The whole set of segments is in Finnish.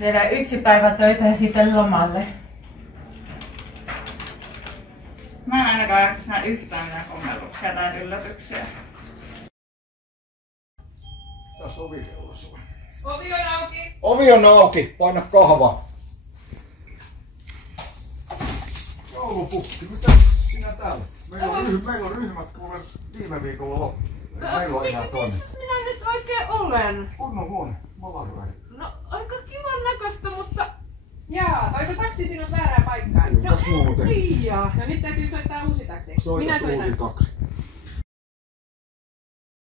Vielä 1 päivä töitä ja sitten lomalle. Mä en ainakaan jaksa nähdä yhtään mitään kommelluksia tai yllätyksiä. Tässä ovikello soi. Ovi on auki. Ovi on auki, paina kahva. Joulupukki, mitä sinä täällä? Meillä on ryhmät kuule viime viikolla loppu. Meillä on enää toinen. Missä minä nyt oikein olen? Kunnon huone, Malaryväri. No aika kivan näköistä, mutta... Jaa, toiko taksi sinun väärään paikkaan? Mitäs muuten? Tiiaa. No nyt täytyy soittaa uusi taksi. Soitas uusi taksi.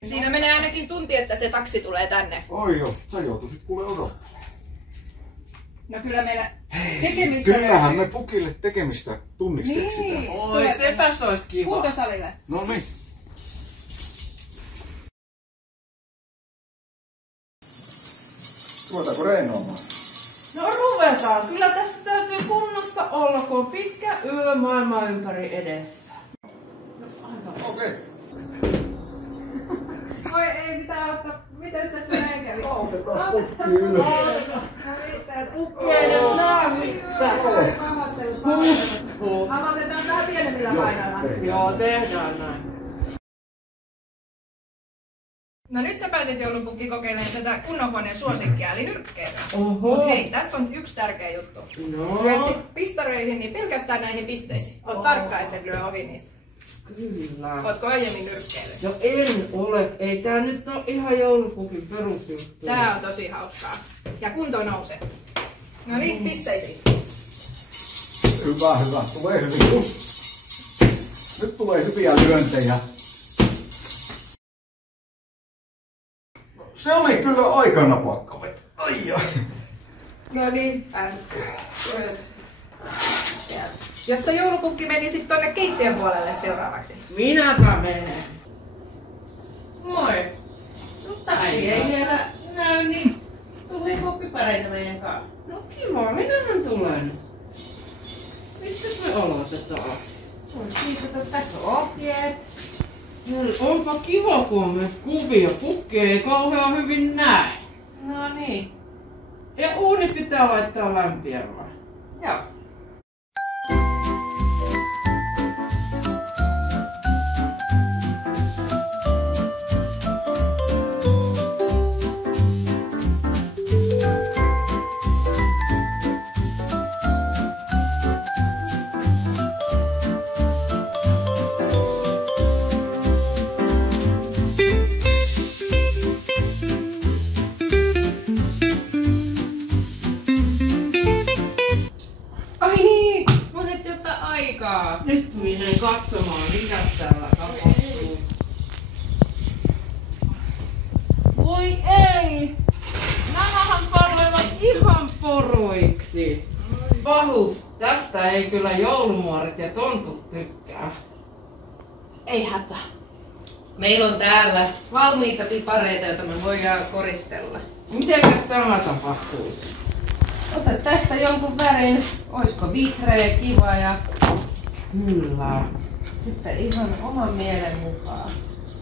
Siinä menee ainakin tunti, että se taksi tulee tänne. Oi joo, sä joutuisit kuule odottamaan. No kyllä meillä tekemistä Kyllähän löytyy. me Pukille tekemistä tunniksi keksitään. Niin. Oi, sepäs ois kiva. Kuntosalille. No niin. Ruvetaanko reenaamaan? No ruvetaan. Kyllä tässä täytyy kunnossa olla, kun on pitkä yö maailman ympäri edessä. No aivan. Okei. Voi ei mitään ottaa. Mites tässä näin kävi? Otetaan pukki ylös. No riittää. Ukkeinen naamittaa. Aloitetaan vähän pienemmillä painoilla. Joo, tehdään näin. No nyt sä pääsit joulupukki kokeilemaan tätä kunnonhuoneen suosikkia, eli nyrkkeilyä. Oho. Mut hei, tässä on yksi tärkeä juttu. No. Lyöt sit pistareihin, niin pelkästään näihin pisteisiin. Oot tarkka, ettei lyö ohi niistä. Kyllä. Ootko aiemmin nyrkkeillyt? No en ole. Ei tää nyt oo ihan joulupukin perusjuttu. Tää on tosi hauskaa. Ja kunto nousee. No niin, pisteisiin. Hyvä, hyvä. Tulee hyvin. Nyt tulee hyviä lyöntejä. Se oli kyllä aikana pakkavet. Ai ai. No niin, pääset ylös. Jos se joulupukki meni sit tonne keittiön puolelle seuraavaksi. Minäpä menen. Moi. No taksi ei vielä näy, niin tuli hoppipäreitä meidän kanssa. No kiva, minähän tulen. Mistä me aloitetaan? Voin siitä, että tässä on ohjeet. Onpa kiva, kun on myös kuvia. Pukki ei kauhean hyvin näe. No niin. Ja uuni pitää laittaa lämpiämään. Joo. Nyt menen katsomaan, mikä täällä tapahtuu. Voi ei! Nämähän palvelevat ihan poruiksi. Pahus, tästä ei kyllä joulumuoret ja tontut tykkää. Ei hätä. Meillä on täällä valmiita pipareita, joita me voidaan koristella. Mitenkäs tämä tapahtuu? Ota tästä jonkun värin. Oisko vihreä, kiva ja Kyllä. sitten ihan oman mielen mukaan.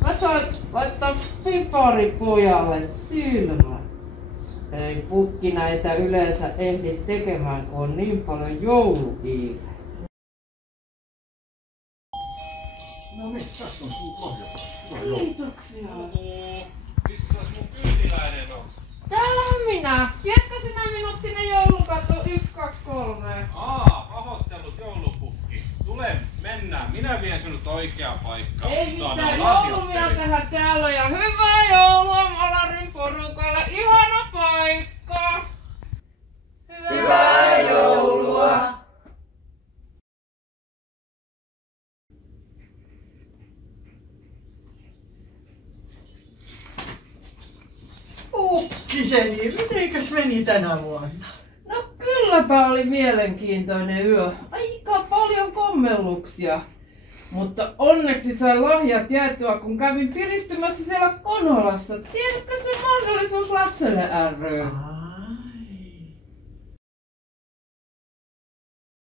Mä sain laittaa piparipojalle silmä. Ei Pukki näitä yleensä ehdi tekemään, kun on niin paljon joulukiire. No niin, tässä on sun lahja. Hyvä joulu. Kiitoksia. Missäs mun kyytiläinen on? Täällä on minä. Vietkö sinä minut sinne joulukatoon 1, 2, 3? Pahoittelut joulupukki. Tule, mennään. Minä vien sinut oikeaan paikkaan. Ei Saadaan mitään lahjat joulumia perille. tehdä täällä ja hyvää joulua Malarin porukalle. Ihana paikka. Hyvää joulua! Pukkiseni, mitenkäs meni tänä vuonna? No kylläpä oli mielenkiintoinen yö. Aika paljon kommelluksia. Mutta onneksi sain lahjat jaettua, kun kävin piristymässä siellä Konolassa. Tiedätkö se mahdollisuus lapselle ry?